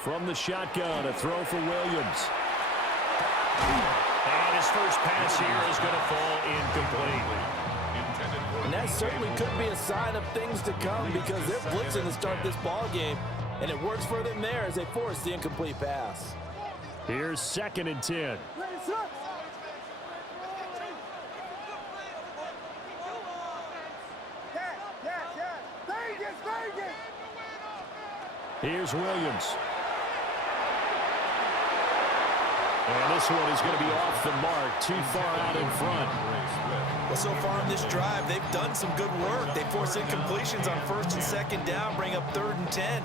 From the shotgun, a throw for Williams. And his first pass here is going to fall incomplete. And that certainly could be a sign of things to come because they're blitzing to start this ball game, and it works for them there as they force the incomplete pass. Here's 2nd and 10. Here's Williams. And this one is going to be off the mark, too far out in front. Well, so far in this drive, they've done some good work. They force incompletions on 1st and 2nd down, bring up 3rd and 10.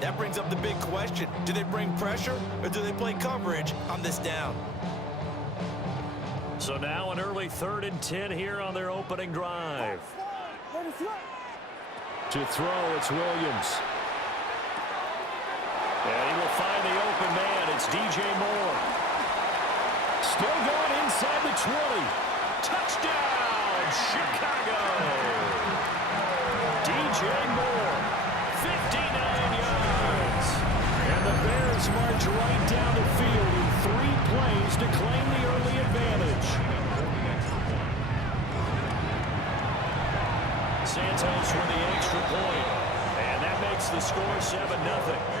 That brings up the big question. Do they bring pressure or do they play coverage on this down? So now an early 3rd and 10 here on their opening drive. To throw, it's Williams. And he will find the open man. It's DJ Moore. Still going inside the 20. Touchdown, Chicago. DJ Moore, 59 yards. And the Bears march right down the field in 3 plays to claim the early advantage. Santos with the extra point. And that makes the score 7-0.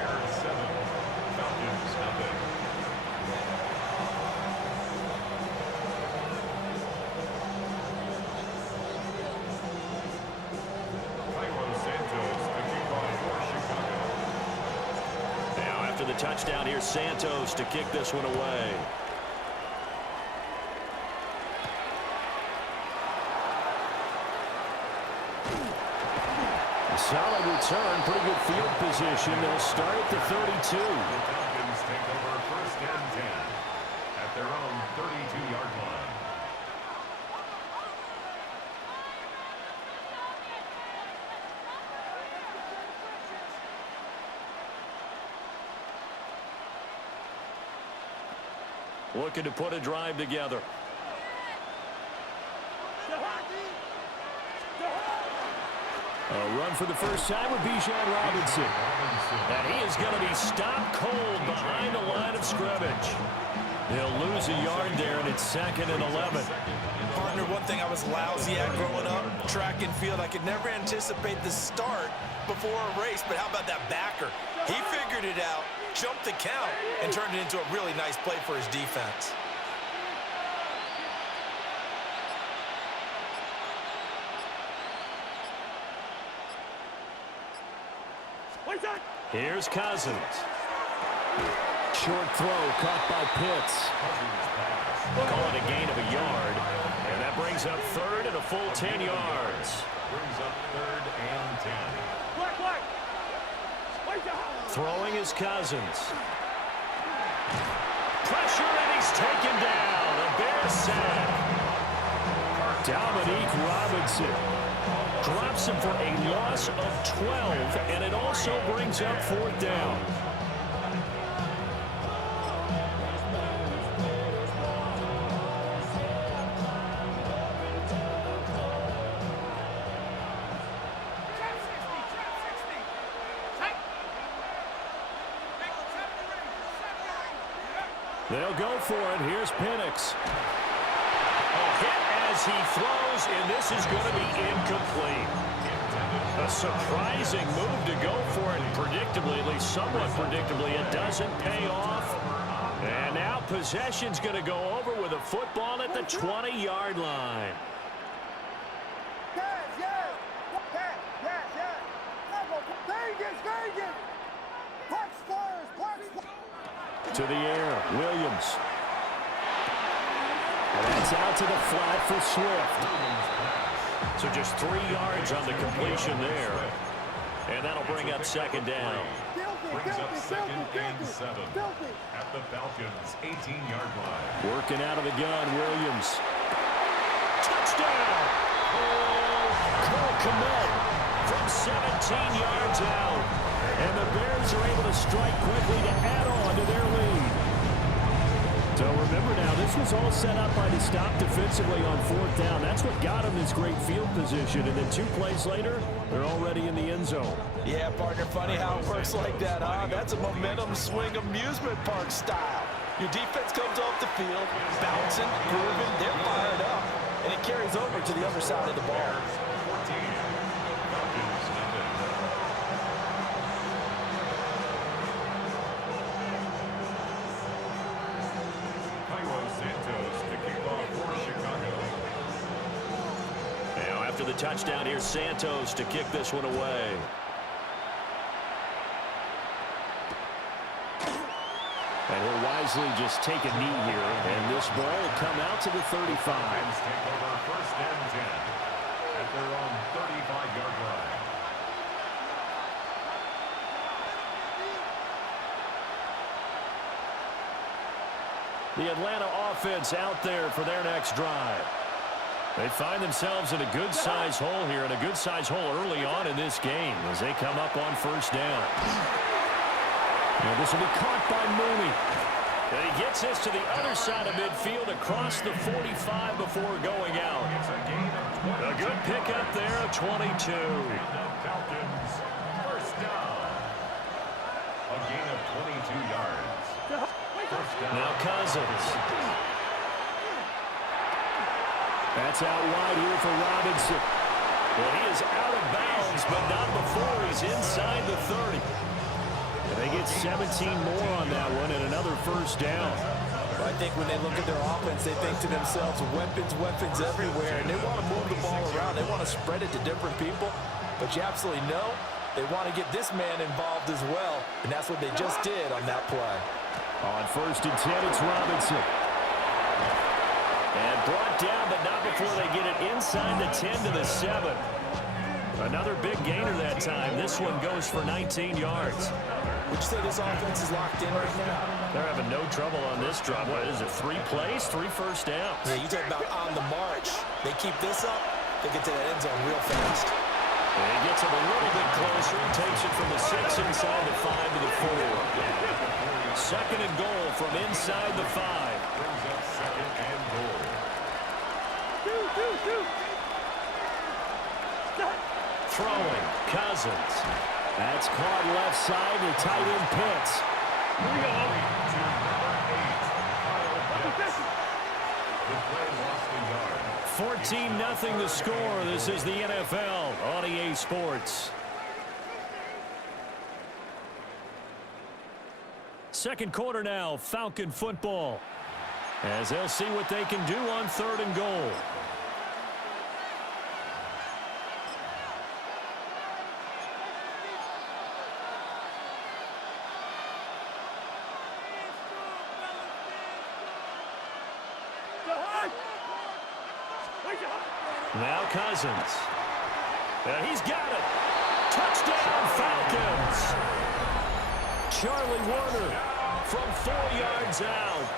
Touchdown here, Santos to kick this one away. A solid return, pretty good field position. They'll start at the 32. The Falcons take over 1st and 10 at their own 32-yard line. Looking to put a drive together. A run for the first time with Bijan Robinson. And he is going to be stopped cold behind the line of scrimmage. He'll lose a yard there, and it's 2nd and 11. Partner, one thing I was lousy at growing up, track and field, I could never anticipate the start before a race, but how about that backer? He figured it out, jumped the count, and turned it into a really nice play for his defense. Here's Cousins. Short throw caught by Pitts. Call it a gain of a yard. And that brings up 3rd and a full 10 yards. Brings up 3rd and 10. Throwing is Cousins. Pressure, and he's taken down. A Bear sack. Dominique Robinson drops him for a loss of 12, and it also brings up 4th down. They'll go for it. Here's Penix. A hit as he throws, and this is going to be incomplete. A surprising move to go for it, and predictably, at least somewhat predictably, it doesn't pay off. And now possession's going to go over with a football at the 20-yard line. To the air, Williams. And that's out to the flat for Swift. So just 3 yards on the completion there. And that'll bring up 2nd down. Brings up 2nd and 7 at the Falcons' 18-yard line. Working out of the gun, Williams. Touchdown! Cole Kmet from 17 yards out. And the Bears are able to strike quickly to add on to their lead. So remember now, this was all set up by the stop defensively on 4th down. That's what got him this great field position. And then 2 plays later, they're already in the end zone. Yeah, partner, funny how it works like that, huh? That's a momentum swing amusement park style. Your defense comes off the field, bouncing, grooving, they're fired up, and it carries over to the other side of the ball. After the touchdown, here's Santos to kick this one away. And he'll wisely just take a knee here, and this ball will come out to the 35. Take over 1st and 10 at their own 35-yard line. The Atlanta offense out there for their next drive. They find themselves in a good-sized hole here, and a good-sized hole early on in this game as they come up on 1st down. Now this will be caught by Mooney. And he gets this to the other side of midfield across the 45 before going out. A good pickup there, a 22. And the Falcons, 1st down. A gain of 22 yards. 1st down. Now Cousins. That's out wide here for Robinson. Well, he is out of bounds, but not before he's inside the 30. And they get 17 more on that one and another 1st down. I think when they look at their offense, they think to themselves, weapons, weapons everywhere, and they want to move the ball around. They want to spread it to different people, but you absolutely know they want to get this man involved as well, and that's what they just did on that play. On 1st and 10, it's Robinson. And brought down, but not before they get it inside the 10 to the 7. Another big gainer that time. This one goes for 19 yards. Would you say this offense is locked in right now? They're having no trouble on this drive. What is it, 3 plays, 3 first downs? Yeah, you talk about on the march. They keep this up, they get to that end zone real fast. And he gets him a little bit closer. He takes it from the 6 inside the 5 to the 4. 2nd and goal from inside the 5. Brings up 2nd and goal. Throwing, Cousins. That's caught left side to tight end Pitts. Here we go. To number 8, Kyle Pitts. The play lost a yard. 14-0 the score. This is the NFL on EA Sports. 2nd quarter now, Falcon football. As they'll see what they can do on 3rd and goal. Now Cousins. And he's got it. Touchdown, Falcons. Charlie Warner from 4 yards out.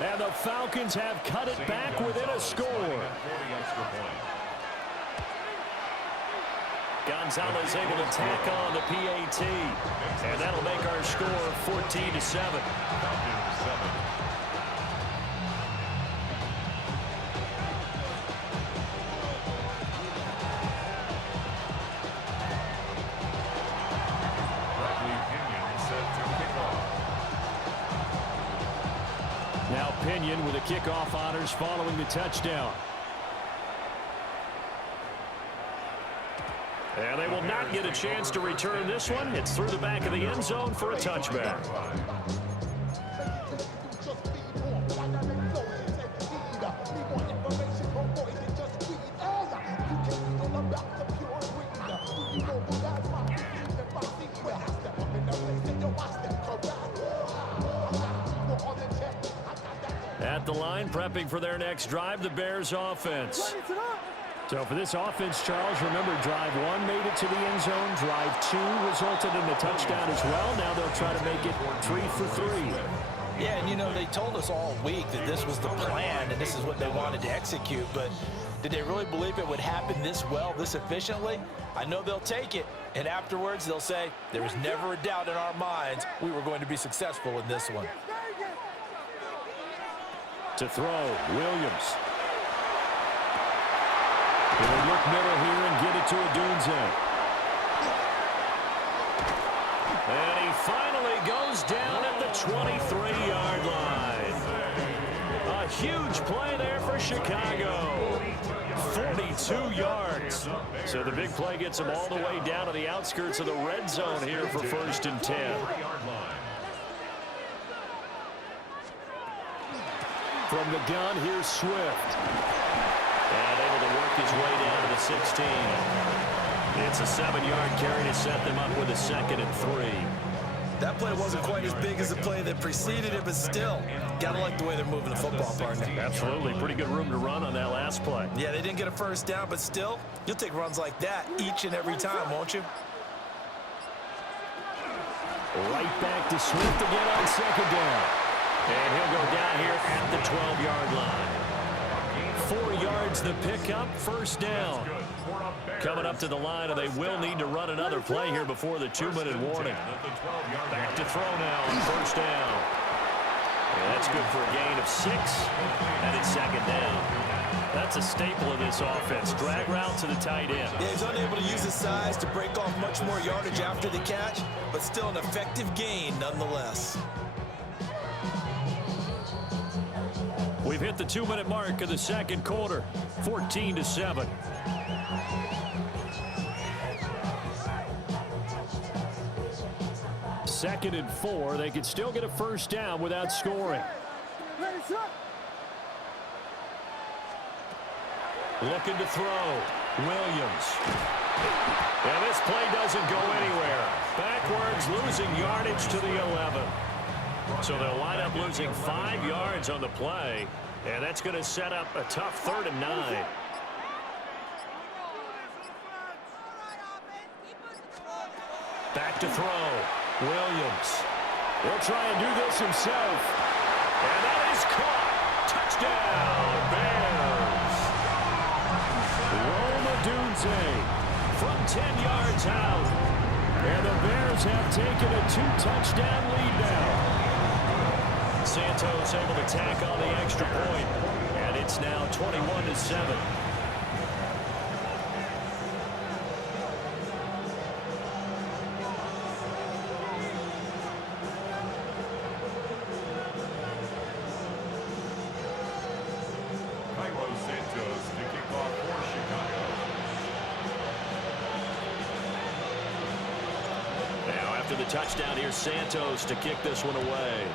And the Falcons have cut it back within a score. Gonzalez able to tack on the PAT. And that'll make our score 14-7. Now Pinion with the kickoff honors following the touchdown. And they will not get a chance to return this one. It's through the back of the end zone for a touchback. At the line, prepping for their next drive, the Bears offense. So for this offense, Charles, remember drive 1 made it to the end zone. Drive 2 resulted in a touchdown as well. Now they'll try to make it 3 for 3. Yeah, and you know, they told us all week that this was the plan and this is what they wanted to execute, but did they really believe it would happen this well, this efficiently? I know they'll take it, and afterwards they'll say, there was never a doubt in our minds we were going to be successful in this one. To throw, Williams. He'll look middle here and get it to Odunze. And he finally goes down at the 23-yard line. A huge play there for Chicago. 42 yards. So the big play gets him all the way down to the outskirts of the red zone here for 1st and 10. From the gun, here's Swift. And able to work his way down to the 16. It's a 7-yard carry to set them up with a 2nd and 3. That play wasn't quite as big as the play that preceded it, but still, gotta like the way they're moving the football, partner. Absolutely. Pretty good room to run on that last play. Yeah, they didn't get a first down, but still, you'll take runs like that each and every time, won't you? Right back to Swift again on 2nd down. And he'll go down here at the 12-yard line. 4 yards the pickup, 1st down. Coming up to the line, and they will need to run another play here before the 2-minute warning. Back to throw now on 1st down. And that's good for a gain of 6, and it's 2nd down. That's a staple of this offense. Drag route to the tight end. Yeah, he's unable to use his size to break off much more yardage after the catch, but still an effective gain nonetheless. We've hit the 2-minute mark of the 2nd quarter, 14-7. Second and 4. They could still get a 1st down without scoring. Looking to throw. Williams. And this play doesn't go anywhere. Backwards, losing yardage to the 11. So they'll wind up losing 5 yards on the play, and that's going to set up a tough 3rd and 9. Back to throw. Williams. He'll try and do this himself. And that is caught. Touchdown, Bears. Rome Odunze from 10 yards out. And the Bears have taken a 2-touchdown lead now. Santos able to tack on the extra point, and it's now 21-7. Santos to kick off for Chicago. Now after the touchdown, here's Santos to kick this one away.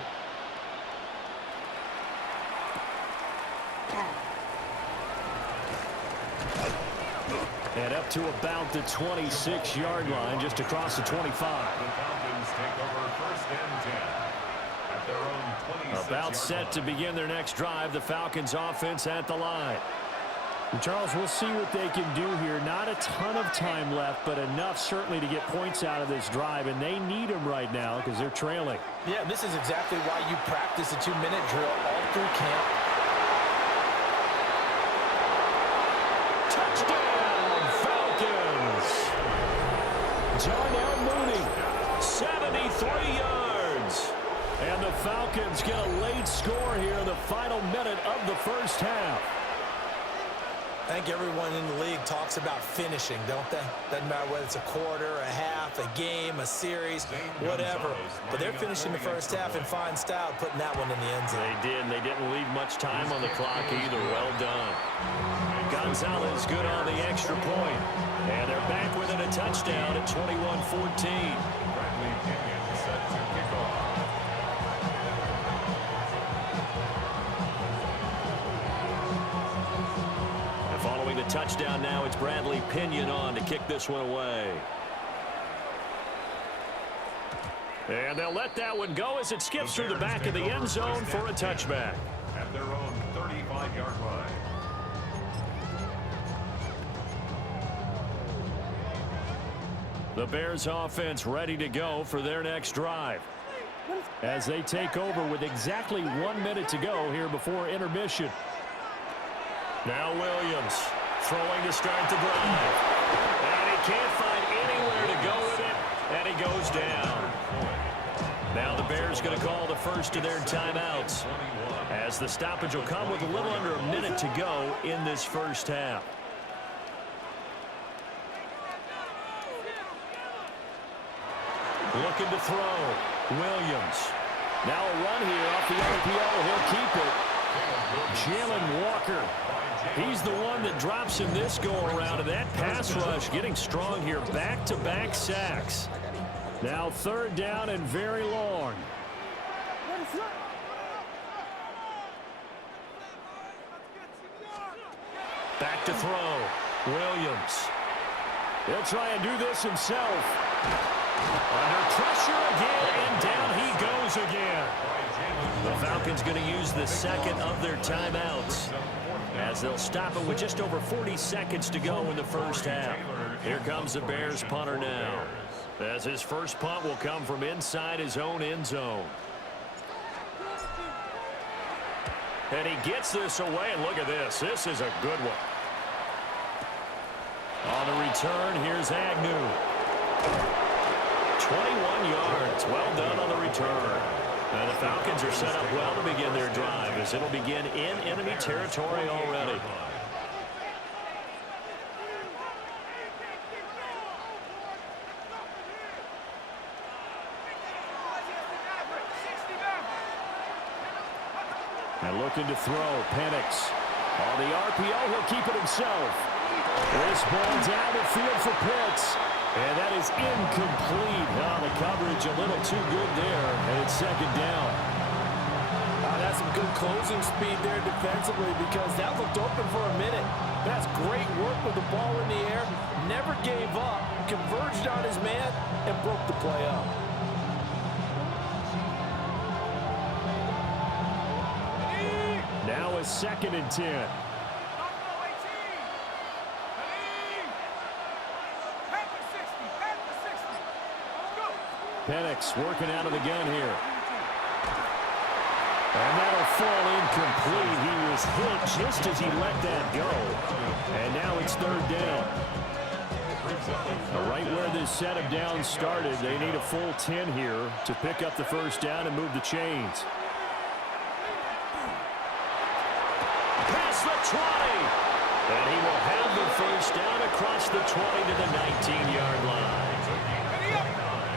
And up to about the 26-yard line, just across the 25. The Falcons take over 1st and 10 at their own 26-yard About set to begin their next drive, the Falcons offense at the line. And Charles, we'll see what they can do here. Not a ton of time left, but enough certainly to get points out of this drive, and they need them right now because they're trailing. Yeah, this is exactly why you practice a 2-minute drill all through camp. Touchdown, Falcons! Darnell Mooney, 73 yards. And the Falcons get a late score here in the final minute of the 1st half. I think everyone in the league talks about finishing, don't they? Doesn't matter whether it's a quarter, a half, a game, a series, whatever. But they're finishing the 1st half in fine style, putting that one in the end zone. They did, and they didn't leave much time on the clock either. Well done. Gonzalez good on the extra point. And they're back within a touchdown at 21-14. Bradley Pinion set to kick off. And following the touchdown now, it's Bradley Pinion on to kick this one away. And they'll let that one go as it skips through the back of the end zone for a touchback. At their own 35-yard line. The Bears offense ready to go for their next drive as they take over with exactly 1 minute to go here before intermission. Now Williams throwing to start the drive. And he can't find anywhere to go with it, and he goes down. Now the Bears going to call the first of their timeouts, as the stoppage will come with a little under a minute to go in this first half. Looking to throw. Williams. Now a run here off the RPO. He'll keep it. Jalen Walker. He's the one that drops him this go-around, and that pass rush getting strong here. Back-to-back sacks. Now third down and very long. Back to throw. Williams. He'll try and do this himself. Under pressure again, and down he goes again. The Falcons going to use the second of their timeouts, as they'll stop it with just over 40 seconds to go in the first half. Here comes the Bears punter now, as his first punt will come from inside his own end zone. And he gets this away, and look at this. This is a good one. On the return, here's Agnew. 21 yards. Well done on the return. And the Falcons are set up well to begin their drive, as it'll begin in enemy territory already. And looking to throw, Penix. On the RPO, he'll keep it himself. This ball down the field for Pitts. And that is incomplete. Oh, the coverage a little too good there, and it's second down. That's some good closing speed there defensively, because that looked open for a minute. That's great work with the ball in the air. Never gave up, converged on his man, and broke the play up. Now a 2nd and 10. Penix working out of the gun here. And that'll fall incomplete. He was hit just as he let that go. And now it's third down. Right where this set of downs started, they need a full 10 here to pick up the first down and move the chains. Past the 20. And he will have the first down across the 20 to the 19-yard line.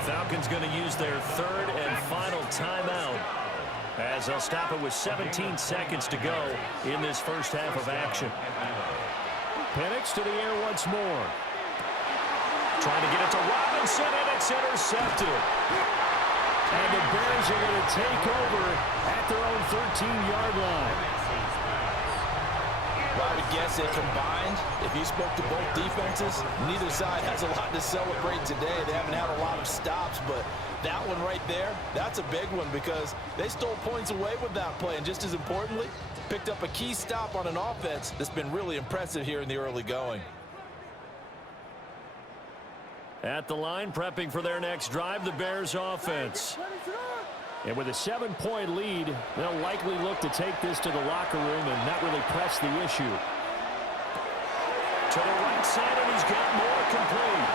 Falcons going to use their third and final timeout, as they'll stop it with 17 seconds to go in this first half of action. Penix to the air once more. Trying to get it to Robinson, and it's intercepted. And the Bears are going to take over at their own 13-yard line. I would guess they combined. If you spoke to both defenses, neither side has a lot to celebrate today. They haven't had a lot of stops, but that one right there, that's a big one, because they stole points away with that play, and just as importantly, picked up a key stop on an offense that's been really impressive here in the early going. At the line, prepping for their next drive, the Bears offense. And with a 7-point lead, they'll likely look to take this to the locker room and not really press the issue. To the right side, and he's got more complete.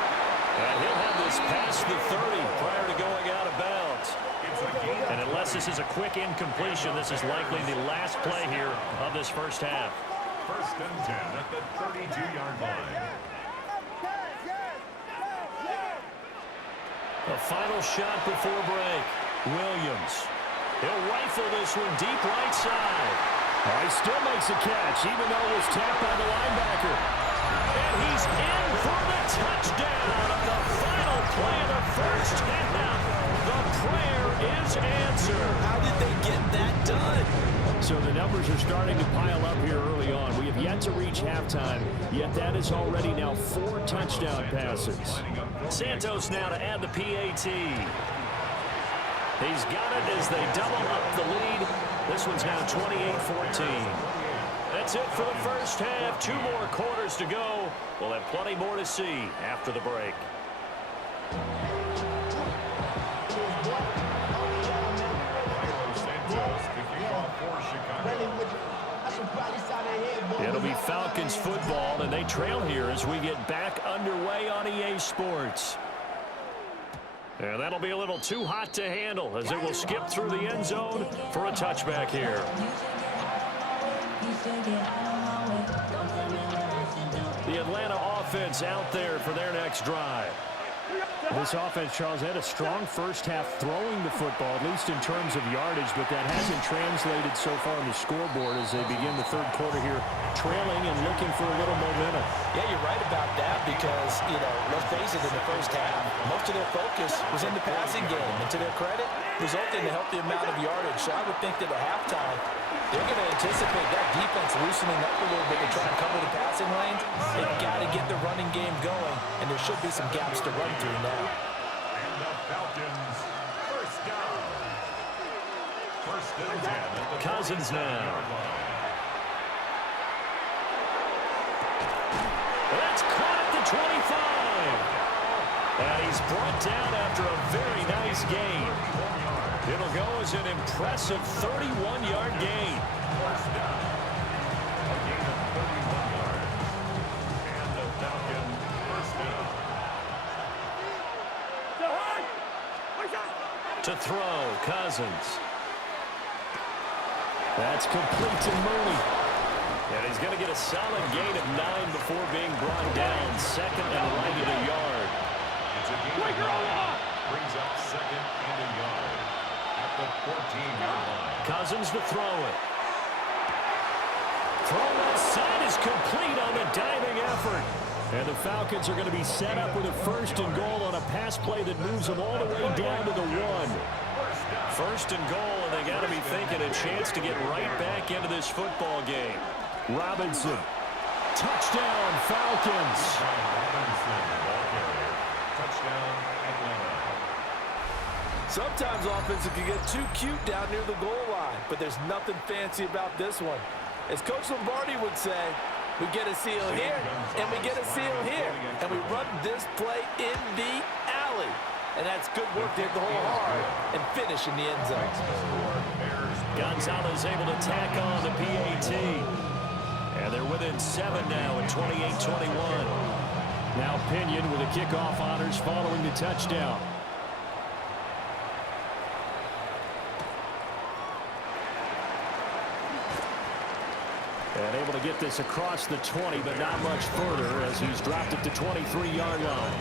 And he'll have this past the 30 prior to going out of bounds. And unless this is a quick incompletion, this is likely the last play here of this first half. 1st and 10 at the 32-yard line. A final shot before break. Williams. He'll rifle this one deep right side. Oh, he still makes a catch, even though it was tapped by the linebacker. And he's in for the touchdown of the final play of the first half. The prayer is answered. How did they get that done? So the numbers are starting to pile up here early on. We have yet to reach halftime, yet that is already now 4 touchdown passes. Santos now to add the PAT. He's got it as they double up the lead. This one's now 28-14. That's it for the first half. 2 more quarters to go. We'll have plenty more to see after the break. It'll be Falcons football, and they trail here as we get back underway on EA Sports. And that'll be a little too hot to handle as it will skip through the end zone for a touchback here. The Atlanta offense out there for their next drive. This offense, Charles, had a strong first half throwing the football, at least in terms of yardage, but that hasn't translated so far on the scoreboard as they begin the third quarter here, trailing and looking for a little momentum. Yeah, you're right about that because, let's face it, in the first half, most of their focus was in the passing game. And to their credit, resulting in a healthy amount of yardage. So I would think that at halftime, they're going to anticipate that defense loosening up a little bit to try and cover the passing lanes. They've got to get the running game going, and there should be some gaps to run through now. And the Falcons, first down. First and 10. Cousins now. That's caught at the 25. And he's brought down after a very nice gain. It'll go as an impressive 31-yard gain. First down. A gain of 31 yards. And the Falcons, first down. To throw, Cousins. That's complete to Mooney. And he's going to get a solid gain of 9 before being brought down. Second and right at a yard. It's a gain of 9. Brings up second and a yard. At the 14-yard line. Cousins to throw it. Throw left side is complete on the diving effort. And the Falcons are going to be set up with a first and goal on a pass play that moves them all the way down to the 1. First and goal, and they got to be thinking a chance to get right back into this football game. Robinson. Touchdown, Falcons. Robinson, ball carrier. Touchdown, Atlanta. Sometimes offenses can get too cute down near the goal line, but there's nothing fancy about this one. As Coach Lombardi would say, we get a seal here, and we get a seal here, and we run this play in the alley. And that's good work to hit the hole hard and finish in the end zone. Gonzalez able to tack on the PAT. And they're within 7 now at 28-21. Now Pinion with the kickoff honors following the touchdown. And able to get this across the 20, but not much further as he's dropped it to 23-yard line.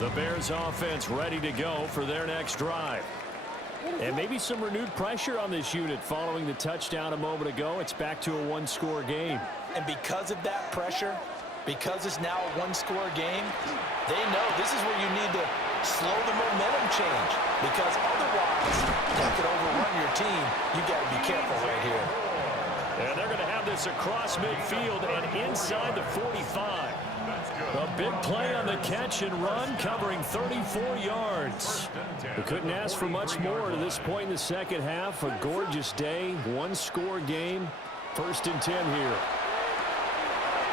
The Bears offense ready to go for their next drive. And maybe some renewed pressure on this unit following the touchdown a moment ago. It's back to a one-score game. And because of that pressure, because it's now a one-score game, they know this is where you need to slow the momentum change. Because otherwise, that could overrun your team. You've got to be careful right here. And they're going to have this across midfield and inside the 45. A big play on the catch and run, covering 34 yards. We couldn't ask for much more to this point in the second half. A gorgeous day, one-score game. First and 10 here.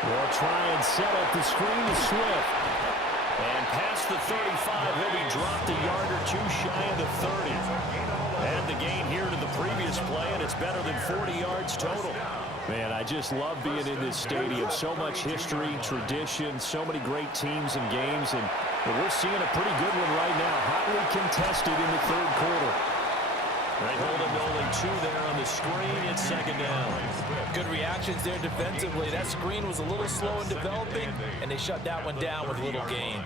They'll try and set up the screen to Swift. And past the 35, he'll be dropped a yard or two shy of the 30. And the gain here to the previous play, and it's better than 40 yards total. Man, I just love being in this stadium. So much history, tradition, so many great teams and games, and we're seeing a pretty good one right now. Hotly contested in the third quarter. They hold him to only 2 there on the screen. It's second down. Good reactions there defensively. That screen was a little slow in developing, and they shut that one down with a little gain.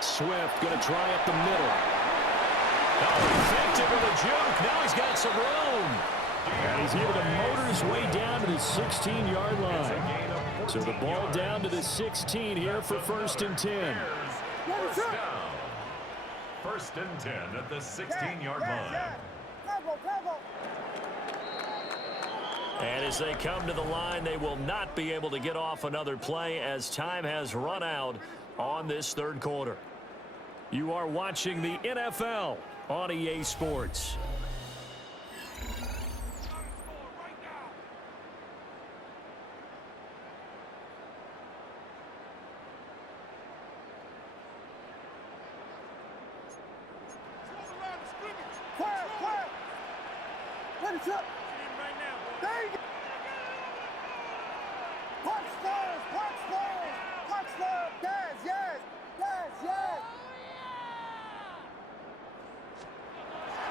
Swift going to try up the middle. Oh, he faked it with a juke. Now he's got some room. And he's able to motor his way down to the 16-yard line. So the ball down to the 16 here for first and 10. First and 10 at the 16-yard line. And as they come to the line, they will not be able to get off another play as time has run out on this third quarter. You are watching the NFL on EA Sports.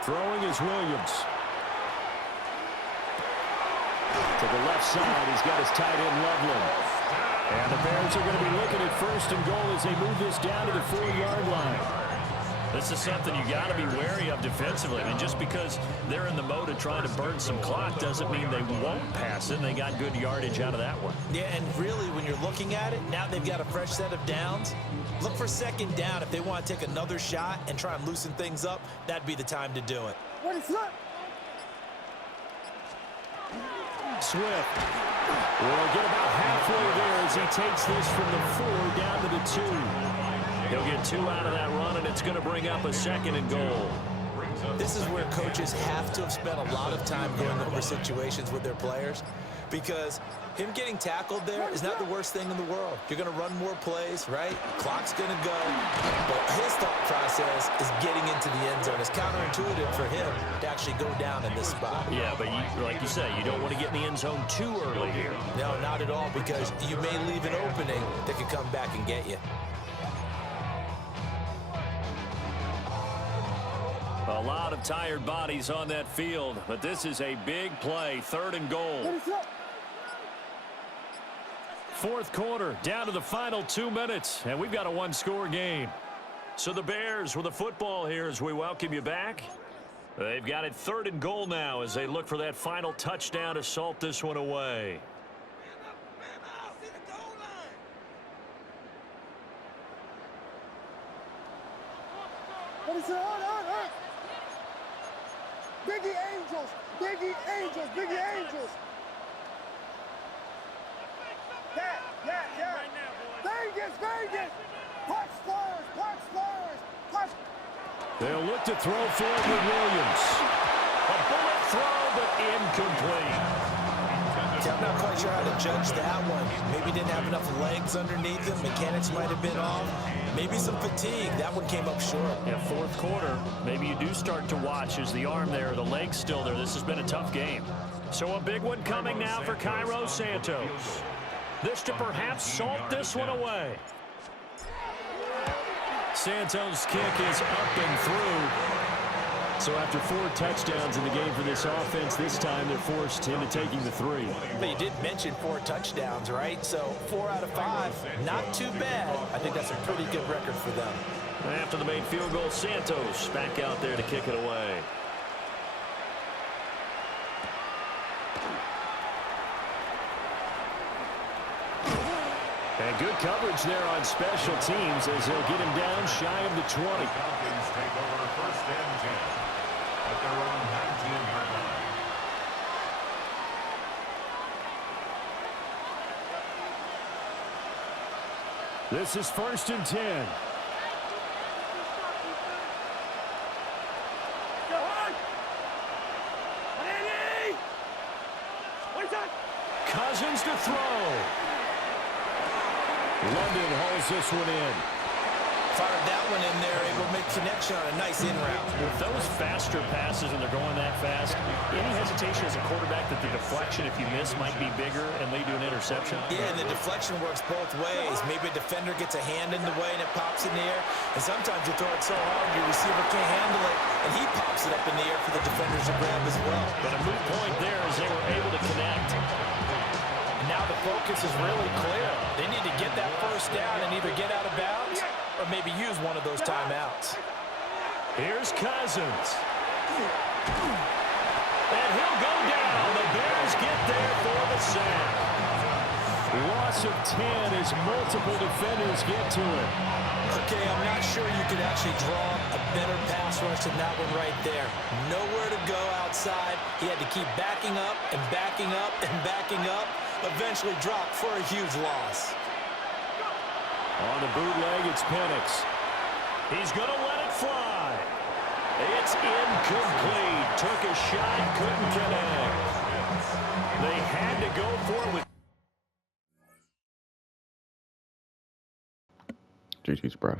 Throwing is Williams. To the left side, he's got his tight end, Loveland. And the Bears are going to be looking at first and goal as they move this down to the 4-yard line. This is something you got to be wary of defensively. I mean, just because they're in the mode of trying to burn some clock doesn't mean they won't pass it. And they got good yardage out of that one. Yeah, and really, when you're looking at it, now they've got a fresh set of downs. Look for second down. If they want to take another shot and try and loosen things up, that'd be the time to do it. Swift will get about halfway there as he takes this from the 4 down to the 2. He'll get 2 out of that run, and it's going to bring up a second and goal. This is where coaches have to have spent a lot of time going over situations with their players, because him getting tackled there is not the worst thing in the world. You're going to run more plays, right? Clock's going to go. But his thought process is getting into the end zone. It's counterintuitive for him to actually go down in this spot. Yeah, but like you say, you don't want to get in the end zone too early here. No, not at all, because you may leave an opening that could come back and get you. A lot of tired bodies on that field, but this is a big play, 3rd and goal. 4th quarter, down to the final 2 minutes, and we've got a 1-score game. So the Bears with the football here as we welcome you back. They've got it 3rd and goal now as they look for that final touchdown to salt this one away. Biggie Angels, Biggie Angels, Biggie Angels. Yeah. Vegas, Vegas. Punch Spurs, punch Spurs, punch. They'll look to throw forward with Williams. A bullet throw, but incomplete. I'm not quite sure how to judge that one. Maybe didn't have enough legs underneath him. Mechanics might have been off. Maybe some fatigue. That one came up short. Yeah, 4th quarter, maybe you do start to watch as the arm there, the leg's still there. This has been a tough game. So a big one coming now for Cairo Santos. This to perhaps salt this one away. Santos' kick is up and through. So after 4 touchdowns in the game for this offense, this time they're forced into taking the 3. But you did mention 4 touchdowns, right? So 4 out of 5, not too bad. I think that's a pretty good record for them. After the made field goal, Santos back out there to kick it away. And good coverage there on special teams as they'll get him down shy of the 20. Falcons take over 1st and 10 at their own 19-yard line. This is 1st and 10. Cousins to throw. London hauls this one in. Fired that one in there, able to make connection on a nice in route. With those faster passes and they're going that fast, any hesitation as a quarterback that the deflection, if you miss, might be bigger and lead to an interception? Yeah, and the deflection works both ways. Maybe a defender gets a hand in the way and it pops in the air. And sometimes you throw it so hard your receiver can't handle it, and he pops it up in the air for the defenders to grab as well. But a moot point there as they were able to connect. And now the focus is really clear. They need to get that 1st down and either get out of bounds or maybe use one of those timeouts. Here's Cousins. And he'll go down. The Bears get there for the sack. Loss of 10 as multiple defenders get to it. Okay, I'm not sure you could actually draw a better pass rush than that one right there. Nowhere to go outside. He had to keep backing up and backing up and backing up. Eventually dropped for a huge loss. On the bootleg, it's Penix. He's going to let it fly. It's incomplete. Took a shot, couldn't connect. They had to go for it with GG's, bro.